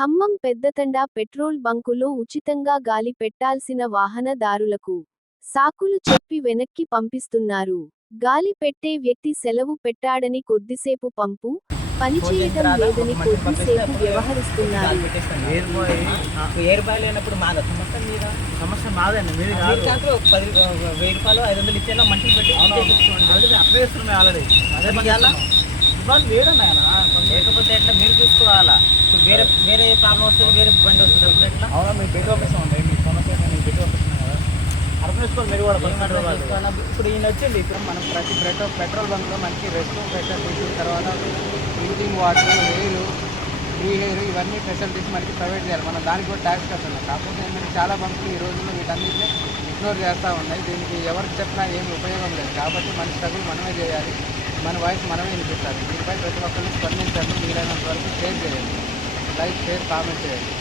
Khammam Peddathanda petrol బంకులో ఉచితంగా గాలి పెట్టాల్సిన వాహనదారులకు సాకులు చెప్పి వెనక్కి పంపిస్తున్నారు. గాలి పెట్టే వ్యక్తి సెలవు పెట్టాడని కొద్దిసేపు పంపు పనిచేయటం లేదని కొద్దిసేపు వ్యవహరిస్తున్నారు. సమస్య మాదండి మీరు వెయ్యి రూపాయలు ఐదు వందలు ఇచ్చేలా పెట్టి అప్లై చేస్తున్నాయి ఆల్రెడీ. అదే. ఇవాళ? లేకపోతే ఎట్లా మీరు చూసుకోవాలా? ప్రాబ్లం వస్తుంది వేరే బండి వస్తుంది అప్పుడు ఎట్లా అవునా మీరు పెట్టి పంపిస్తాం అండి మీ సమస్య నేను పెట్టి పంపిస్తున్నాను కదా అర్థం చేసుకోవాలి మీరు కూడా? ఇప్పుడు ఈయన వచ్చింది ఇప్పుడు మనం ప్రతి పెట్రోల్ పెట్రోల్ బంక్లో మనకి రెస్ట్ రూమ్ ఫెసిలిటీస్ తర్వాత drinking water air free air ఇవన్నీ ఫెసిలిటీస్ మనకి ప్రొవైడ్ చేయాలి. మనం దానికి కూడా ట్యాక్స్ కడుతున్నాం కాకపోతే ఏంటంటే చాలా బంకులు ఈ రోజుల్లో వీటన్నిటిని ఇగ్నోర్ చేస్తూ ఉన్నాయి. దీనికి ఎవరికి చెప్పినా ఏమి ఉపయోగం లేదు. కాబట్టి మన స్ట్రగుల్ మనమే చేయాలి. మన వాయిస్ మనమే వినిపించాలి దీనిపై ప్రతి ఒక్కరిని స్పందించండి వీలైనంత వరకు షేర్ చేయండి. లైక్ షేర్ కామెంట్ చేయండి